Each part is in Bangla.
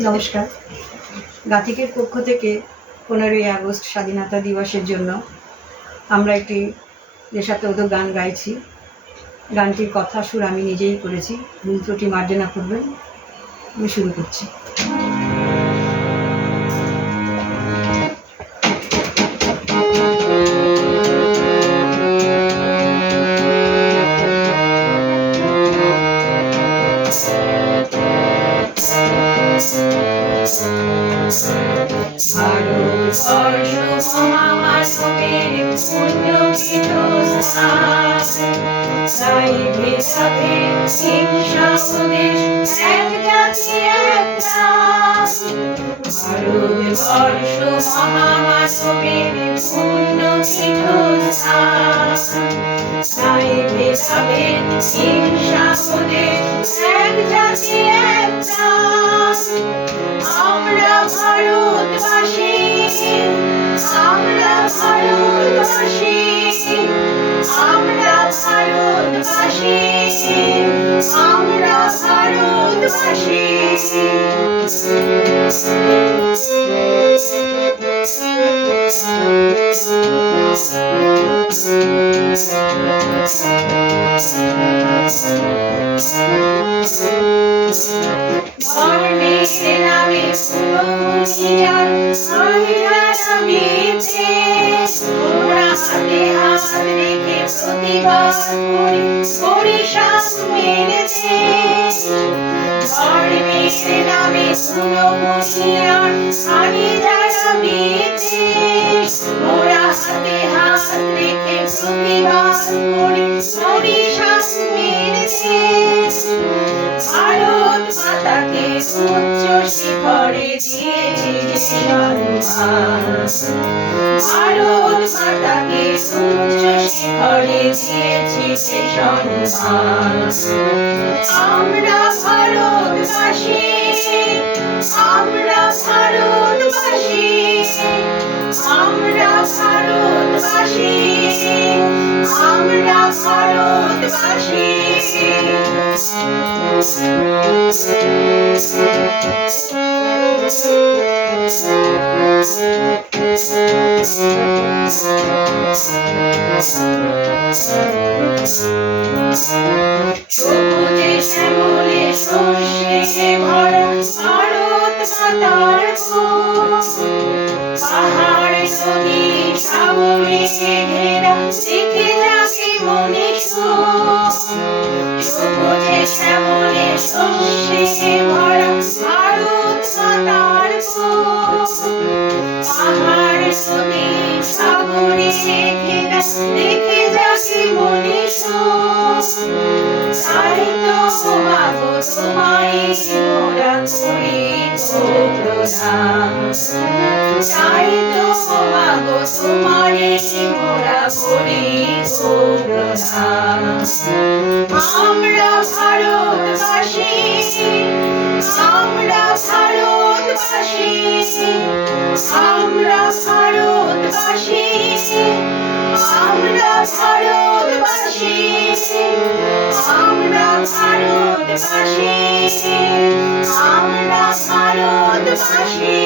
নমস্কার। গাথিকের পক্ষ থেকে 15ই আগস্ট স্বাধীনতা দিবসের জন্য আমরা একটি দেশাত্মবোধক গান গাইছি। গানটির কথা সুর আমি নিজেই করেছি, ভুল ত্রুটি মার্জনা করবেন। আমি শুরু করছি। ভারতবর্ষ মহামানবের পুণ্যতীর্থস্থান, তাই ভেদাভেদ হিংসা উপদেশ এক জাতি এক প্রাণ। ভারতবর্ষ মহামানবের পুণ্যতীর্থস্থান, তাই ভেদাভেদ হিংসা উপদেশ এক জাতি এক প্রাণ। আমরা ভারতবাসী, আমরা ভারতবাসী, আমরা ভারতবাসী, আমরা ভারতবাসী। ধর্মের নামে পুরোহিয়ার মহিলার নামেতে ওরা হাতে হাত রেখে প্রতিবাদ করি বরিশাল মেরেছে। ধর্মের নামে পুরোহিয়ার মহিলার নামেতে ওরা হাতে হাত রেখে প্রতিবাদ করি বরিশাল মেরেছে। ভারত মাতাকে উচ্চ শিখরে দিয়েছি যে সম্মান, ভারত মাতাকে উচ্চ শিখরে দিয়েছি যে সম্মান। আমরা ভারতবাসী, আমরা ভারতবাসী, আমরা ভারতবাসী, আমরা ভারতবাসী। সবুজে শ্যামলে শস্যে ভরা ভারত মাতার কোল, পাহাড় নদী সাগরে ঘেরা দেখে যাকে মনে সুখ। সবুজে শ্যামলে শস্যে ভরা ভারত মাতার কোল, পাহাড় নদী সাগরে ঘেরা দেখে যাকে মনে সুখ। তাই তো মাগো তোমায় মোরা করি গো প্রণাম, তাই তো মাগো তোমারে মোরা করি গো প্রণাম। আমরা ভারতবাসী, আমরা ভারতবাসী, আমরা ভারতবাসী, আমরা ভারতবাসী, আমরা ভারতবাসী, আমরা ভারতবাসী,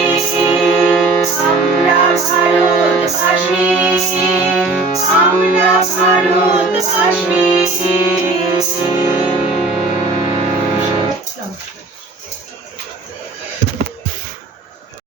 আমরা ভারতবাসী, আমরা ভারতবাসী।